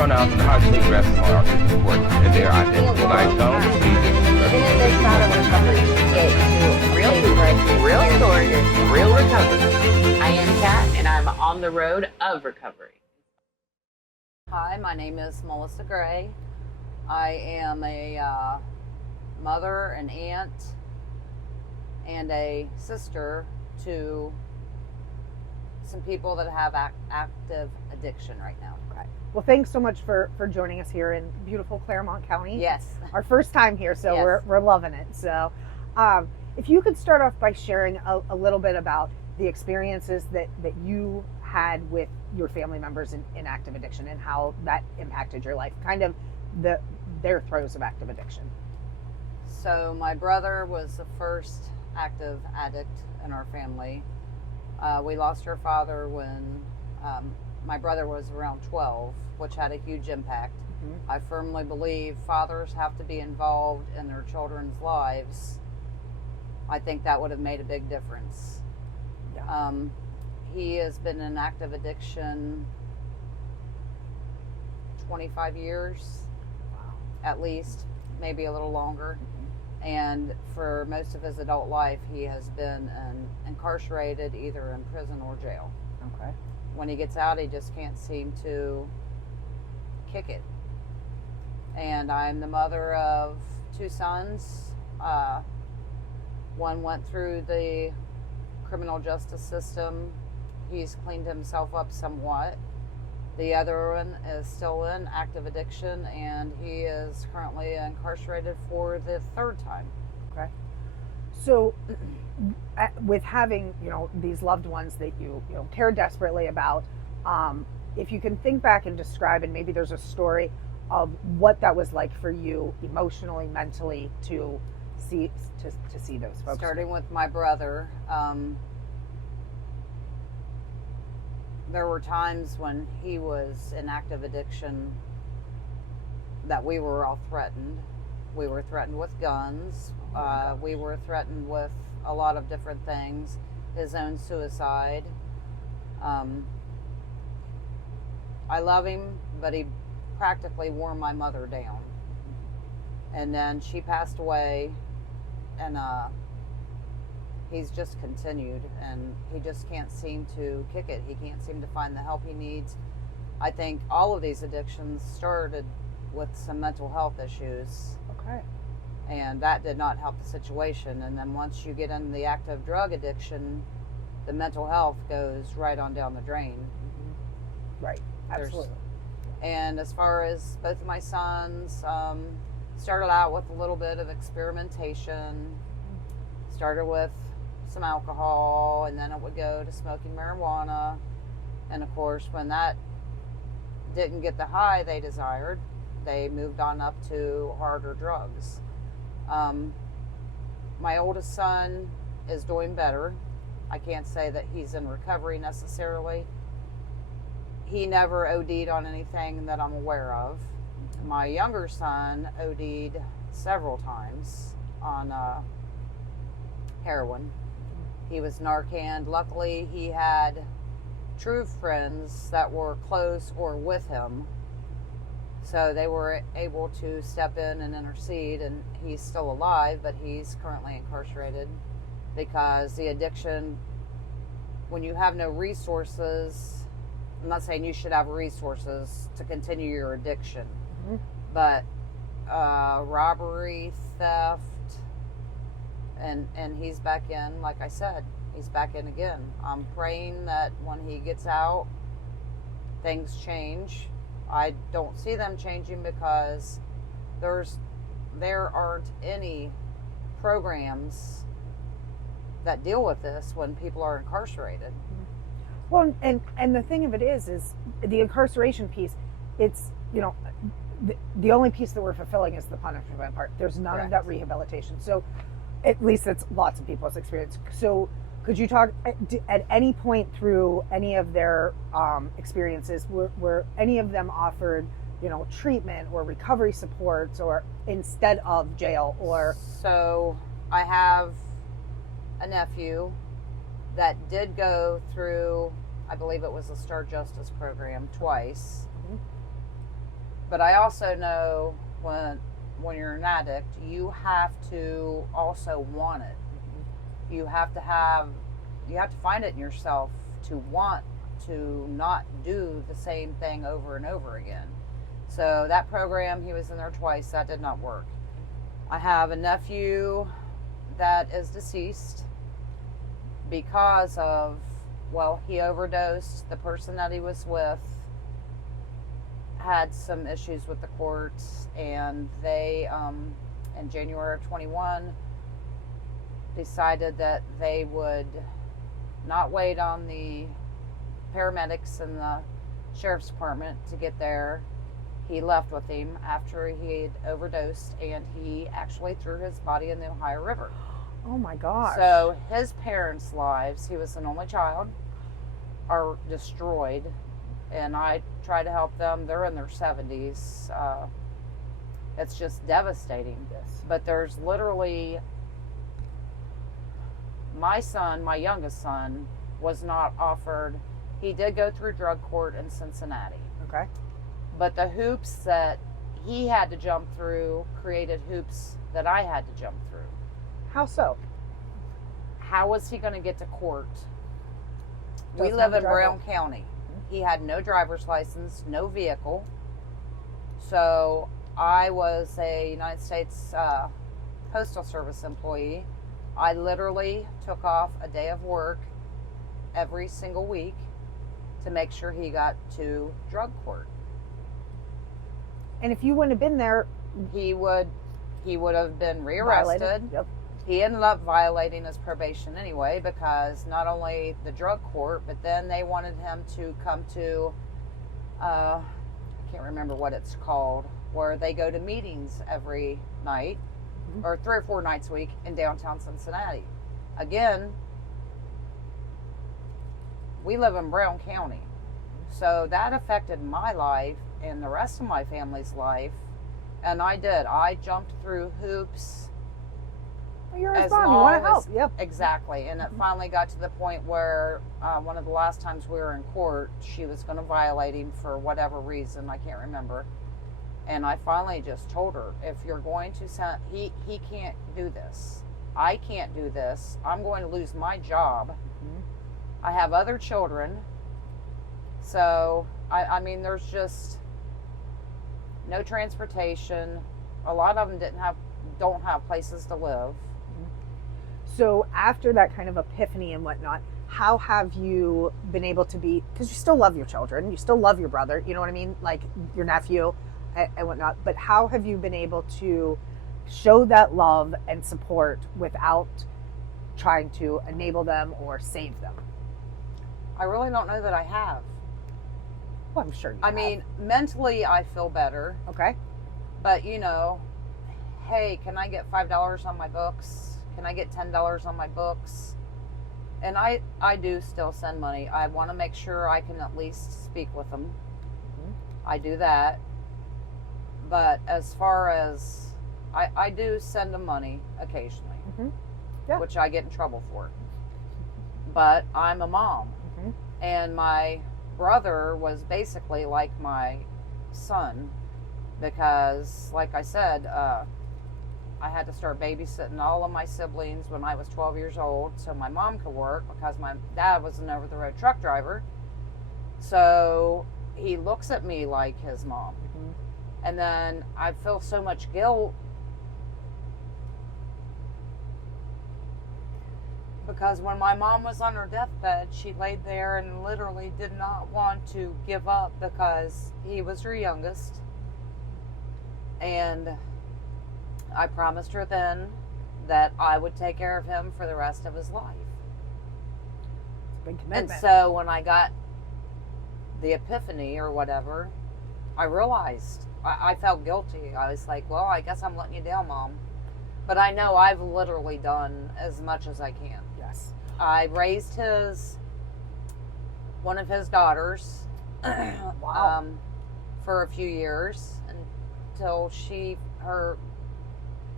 pronouns and how to address are is important, and they're identical. When I don't, Even in this bout of recovery, get to Real people, real stories, real recovery. I am Kat, and I'm on the road of recovery. Hi, my name is Melissa Gray. I am a mother, an aunt, and a sister to some people that have active addiction right now. Okay. Well, thanks so much for joining us here in beautiful Claremont County. Yes. Our first time here, so Yes. we're loving it. So if you could start off by sharing a little bit about the experiences that you had with your family members in active addiction and how that impacted your life, kind of their throes of active addiction. So my brother was the first active addict in our family. We lost our father when my brother was around 12, which had a huge impact. Mm-hmm. I firmly believe fathers have to be involved in their children's lives. I think that would have made a big difference. Yeah. He has been in active addiction 25 years, wow, at least, maybe a little longer. Mm-hmm. And for most of his adult life, he has been incarcerated either in prison or jail. Okay. When he gets out, he just can't seem to kick it. And I'm the mother of two sons. One went through the criminal justice system. He's cleaned himself up somewhat. The other one is still in active addiction, and he is currently incarcerated for the third time. Okay. So with having, these loved ones that you care desperately about, if you can think back and describe, and maybe there's a story of what that was like for you emotionally, mentally, to see those folks. Starting with my brother, there were times when he was in active addiction that we were all threatened. We were threatened with guns. We were threatened with a lot of different things. His own suicide. I love him, but he practically wore my mother down. And then she passed away, and he's just continued, and he just can't seem to kick it. He can't seem to find the help he needs. I think all of these addictions started with some mental health issues. Okay. And that did not help the situation. And then once you get into the active drug addiction, the mental health goes right on down the drain. Mm-hmm. Right. Absolutely. And as far as both of my sons, started out with a little bit of experimentation. Started with some alcohol, and then it would go to smoking marijuana. And of course, when that didn't get the high they desired, they moved on up to harder drugs. My oldest son is doing better. I can't say that he's in recovery necessarily. He never OD'd on anything that I'm aware of. My younger son OD'd several times on heroin. He was Narcan. Luckily, he had true friends that were close or with him, so they were able to step in and intercede, and he's still alive, but he's currently incarcerated because the addiction, when you have no resources, I'm not saying you should have resources to continue your addiction, mm-hmm, but robbery, theft, and he's back in. Like I said, he's back in again. I'm praying that when he gets out, things change. I don't see them changing because there aren't any programs that deal with this when people are incarcerated. Well, and the thing of it is the incarceration piece. It's the only piece that we're fulfilling is the punishment part. There's none Correct. of that rehabilitation. So, at least that's lots of people's experience. So, could you talk at any point through any of their experiences? Were any of them offered, treatment or recovery supports, or instead of jail? Or so I have a nephew that did go through, I believe it was a Star Justice program twice. But I also know when you're an addict, you have to also want it. You have to find it in yourself to want to not do the same thing over and over again. So that program, he was in there twice. That did not work. I have a nephew that is deceased because of, well, he overdosed. The person that he was with had some issues with the courts, and they, in January of 21, decided that they would not wait on the paramedics and the sheriff's department to get there. He left with him after he had overdosed, and he actually threw his body in the Ohio River. Oh my gosh. So his parents' lives, he was an only child, are destroyed. And I try to help them. They're in their 70s. It's just devastating. Yes. But there's literally, my youngest son, was not offered. He did go through drug court in Cincinnati. Okay. But the hoops that he had to jump through created hoops that I had to jump through. How so? How was he going to get to court? We Doesn't live have in a driver. Brown County. He had no driver's license, no vehicle. So I was a United States Postal Service employee. I literally took off a day of work every single week to make sure he got to drug court. And if you wouldn't have been there, He would have been rearrested. violated. Yep. He ended up violating his probation anyway, because not only the drug court, but then they wanted him to come to, I can't remember what it's called, where they go to meetings every night, or 3 or 4 nights a week in downtown Cincinnati. Again, we live in Brown County. So that affected my life and the rest of my family's life. And I jumped through hoops. Well, you're his As mom. You want to long help. as- Yep. Exactly. And it finally got to the point where one of the last times we were in court, she was going to violate him for whatever reason. I can't remember. And I finally just told her, if you're going to send, he can't do this. I can't do this. I'm going to lose my job. I have other children. So, I mean, there's just no transportation. A lot of them don't have places to live. So after that kind of epiphany and whatnot, how have you been able to be, because you still love your children, you still love your brother, you know what I mean? Like your nephew and whatnot, but how have you been able to show that love and support without trying to enable them or save them? I really don't know that I have. Well, I'm sure you I have. mean, mentally I feel better, Okay. but hey, can I get $5 on my books? Can I get $10 on my books? And I do still send money. I want to make sure I can at least speak with them. I do that. But as far as, I do send them money occasionally, Yeah. which I get in trouble for. But I'm a mom. And my brother was basically like my son, because, like I said, I had to start babysitting all of my siblings when I was 12 years old so my mom could work, because my dad was an over-the-road truck driver. So he looks at me like his mom. And then I feel so much guilt because when my mom was on her deathbed, she laid there and literally did not want to give up because he was her youngest. And I promised her then that I would take care of him for the rest of his life. It's a big And commitment. so when I got the epiphany or whatever, I realized I felt guilty. I was like, well, I guess I'm letting you down, Mom. But I know I've literally done as much as I can. Yes. I raised one of his daughters Wow. for a few years until her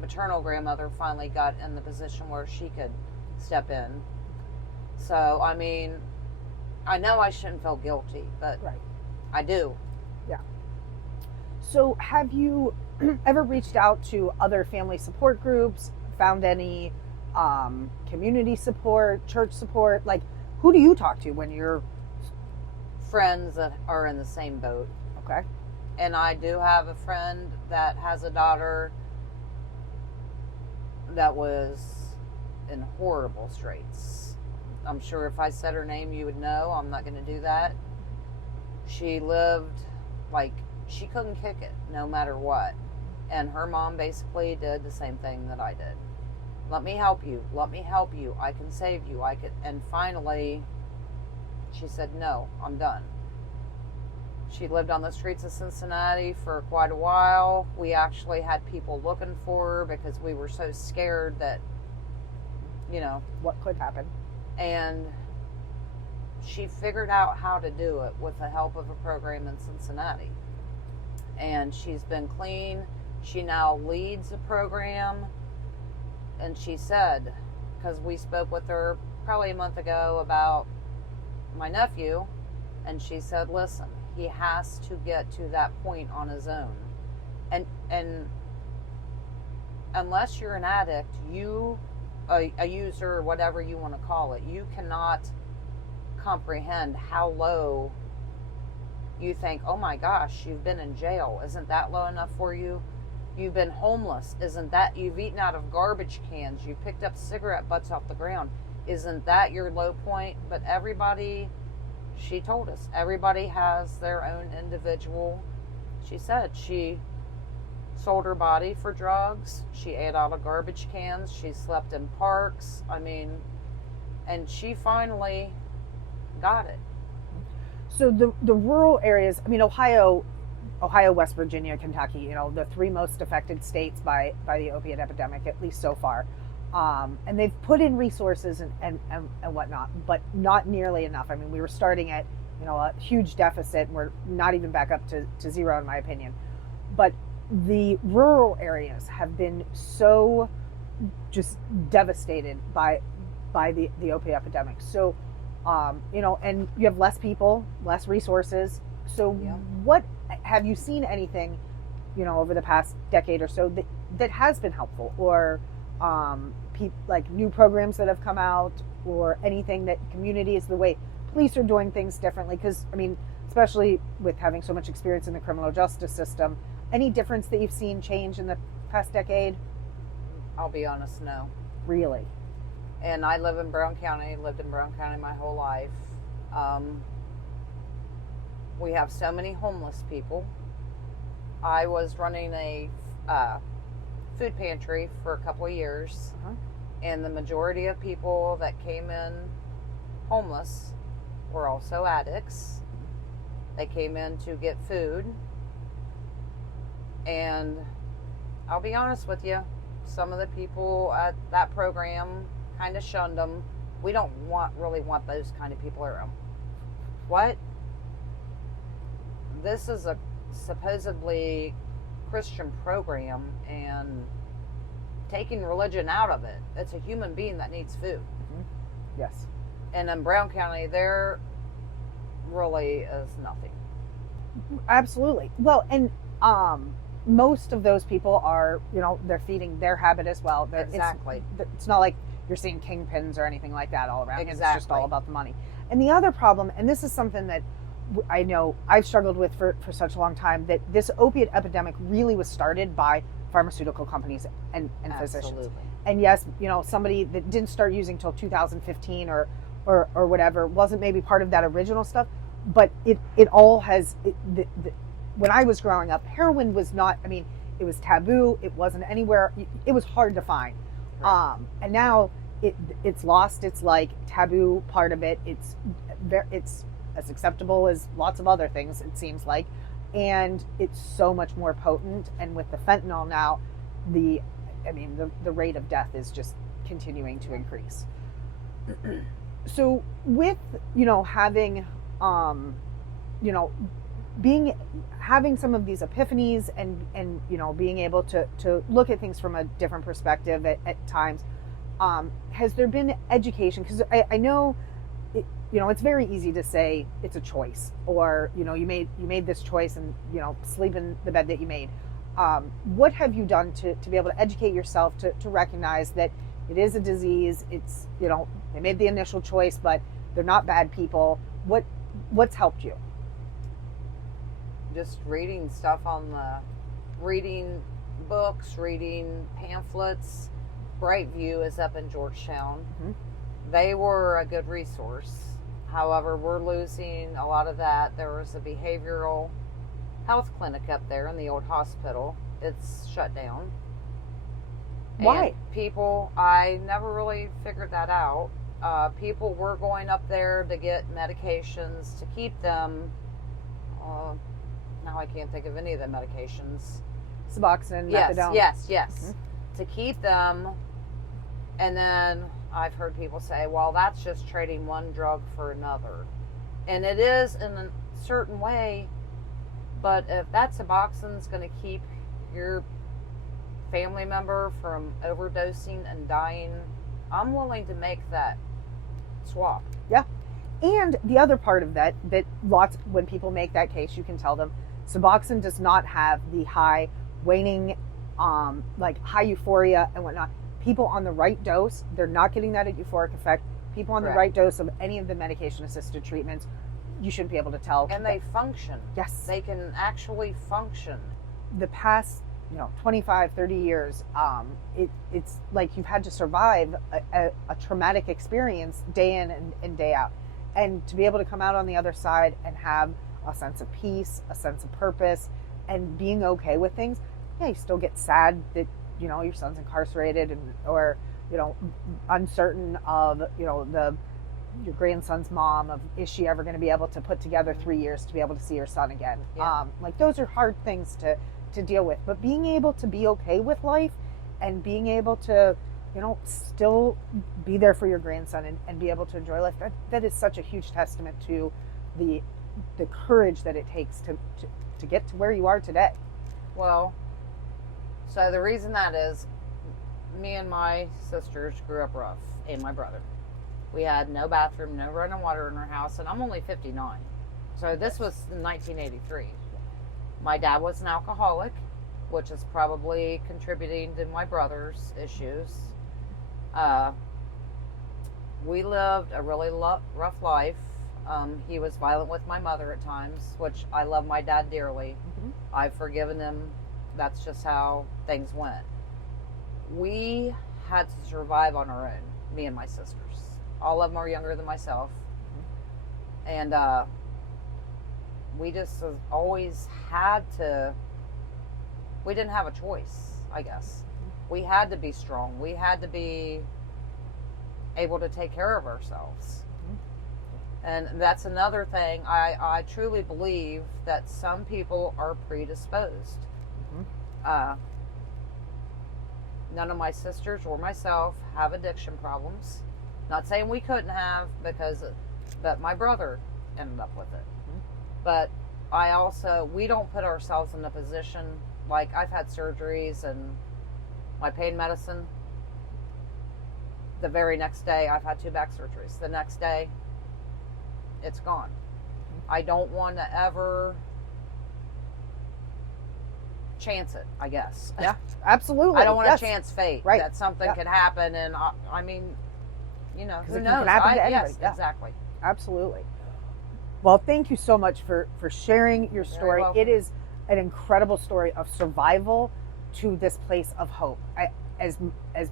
maternal grandmother finally got in the position where she could step in. So, I mean, I know I shouldn't feel guilty, but Right. I do. So, have you ever reached out to other family support groups? Found any community support, church support? Like, who do you talk to when you're Friends that are in the same boat. okay? And I do have a friend that has a daughter that was in horrible straits. I'm sure if I said her name, you would know. I'm not going to do that. She lived like she couldn't kick it no matter what. And her mom basically did the same thing that I did. Let me help you. Let me help you. I can save you. I could. And finally, she said, no, I'm done. She lived on the streets of Cincinnati for quite a while. We actually had people looking for her because we were so scared that, What could happen? and she figured out how to do it with the help of a program in Cincinnati. And she's been clean. She now leads a program. And she said, because we spoke with her probably a month ago about my nephew, and she said, listen, he has to get to that point on his own. And unless you're an addict, a user, whatever you want to call it, you cannot comprehend how low you think, oh my gosh, you've been in jail. Isn't that low enough for you? You've been homeless. Isn't that, you've eaten out of garbage cans. You picked up cigarette butts off the ground. Isn't that your low point? But everybody, she told us, everybody has their own individual. She said she sold her body for drugs. She ate out of garbage cans. She slept in parks. And she finally got it. So the rural areas, Ohio, West Virginia, Kentucky, the three most affected states by the opiate epidemic, at least so far. And they've put in resources and whatnot, but not nearly enough. We were starting at, a huge deficit, and we're not even back up to zero, in my opinion. But the rural areas have been so just devastated by the opiate epidemic. So, and you have less people, less resources. So Yeah. what, have you seen anything, over the past decade or so that has been helpful, or like new programs that have come out, or anything that communities, the way police are doing things differently? Because, especially with having so much experience in the criminal justice system, any difference that you've seen change in the past decade? I'll be honest, no. Really? And I live in Brown County, lived in Brown County my whole life. We have so many homeless people. I was running a food pantry for a couple of years, and the majority of people that came in homeless were also addicts. They came in to get food, and I'll be honest with you, some of the people at that program kind of shunned them. We don't really want those kind of people around. What? This is a supposedly Christian program, and taking religion out of it. It's a human being that needs food. Yes. And in Brown County, there really is nothing. Absolutely. Well, and most of those people are, they're feeding their habit as well. Exactly. It's not like you're seeing kingpins or anything like that all around. It's just Exactly. all about the money. And the other problem, and this is something that I know I've struggled with for such a long time, that this opiate epidemic really was started by pharmaceutical companies and physicians. Absolutely. And yes, somebody that didn't start using till 2015 or whatever wasn't maybe part of that original stuff, but it all has. When I was growing up, heroin was not. It was taboo. It wasn't anywhere. It was hard to find. Right. And now it's lost its like taboo part of it. It's as acceptable as lots of other things, it seems like, and it's so much more potent. And with the fentanyl now, the rate of death is just continuing to increase. So with having having some of these epiphanies and being able to look at things from a different perspective at times, has there been education? Because I know it's very easy to say it's a choice, or you made this choice, and sleep in the bed that you made. What have you done to be able to educate yourself to recognize that it is a disease? It's they made the initial choice, but they're not bad people. What's helped you? Just reading stuff reading books, reading pamphlets. Brightview is up in Georgetown. Mm-hmm. They were a good resource. However, we're losing a lot of that. There was a behavioral health clinic up there in the old hospital. It's shut down. Why? And people, I never really figured that out. People were going up there to get medications to keep them. Now I can't think of any of the medications. Suboxone, Yes, methadone. yes. Mm-hmm. To keep them. And then I've heard people say, well, that's just trading one drug for another. And it is in a certain way, but if that Suboxone's going to keep your family member from overdosing and dying, I'm willing to make that swap. Yeah. And the other part of that when people make that case, you can tell them Suboxone does not have the high waning, like high euphoria and whatnot. People on the right dose, they're not getting that euphoric effect. People on the right dose of any of the medication-assisted treatments, you shouldn't be able to tell. And they function. Yes. They can actually function. The past 25, 30 years, it's like you've had to survive a traumatic experience day in and day out. And to be able to come out on the other side and have a sense of peace, a sense of purpose, and being okay with things. Yeah, you still get sad that, your son's incarcerated, or uncertain of, your grandson's mom, of is she ever going to be able to put together 3 years to be able to see her son again. Yeah. Like those are hard things to deal with, but being able to be okay with life and being able to still be there for your grandson and be able to enjoy life, that is such a huge testament to the courage that it takes to get to where you are today. Well, so the reason that is, me and my sisters grew up rough, and my brother. We had no bathroom, no running water in our house, and I'm only 59. So this was in 1983. My dad was an alcoholic, which is probably contributing to my brother's issues. We lived a really rough life. He was violent with my mother at times, which I love my dad dearly. Mm-hmm. I've forgiven him. That's just how things went. We had to survive on our own, me and my sisters. All of them are younger than myself. Mm-hmm. And we just always had to, we didn't have a choice, I guess. We had to be strong. We had to be able to take care of ourselves. And that's another thing. I truly believe that some people are predisposed. Mm-hmm. None of my sisters or myself have addiction problems. Not saying we couldn't have, but my brother ended up with it. Mm-hmm. But we don't put ourselves in a position, like I've had surgeries and my pain medicine. The very next day, I've had 2 back surgeries. The next day, it's gone. I don't want to ever chance it, I guess. Yeah, absolutely. I don't want to chance fate. Right. That something could happen, and I mean, who it knows? can happen to anybody. Yes, Yeah. exactly. Absolutely. Well, thank you so much for sharing your story. welcome. It is an incredible story of survival to this place of hope. As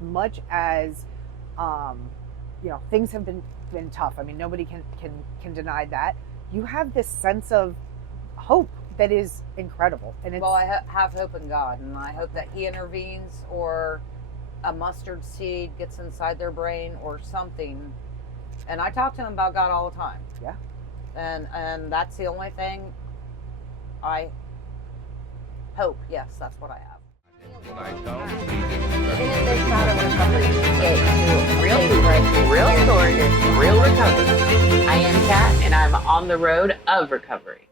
much as things have been tough. I mean, nobody can deny that. You have this sense of hope that is incredible, and it's, Well, I have hope in God, and I hope that He intervenes, or a mustard seed gets inside their brain, or something. And I talk to them about God all the time. Yeah. And that's the only thing I hope. Yes, that's what I have. What I don't see Even if there's not a recovery, get to Real a people, breakthrough. real stories, real recovery. I am Kat, and I'm on the road of recovery.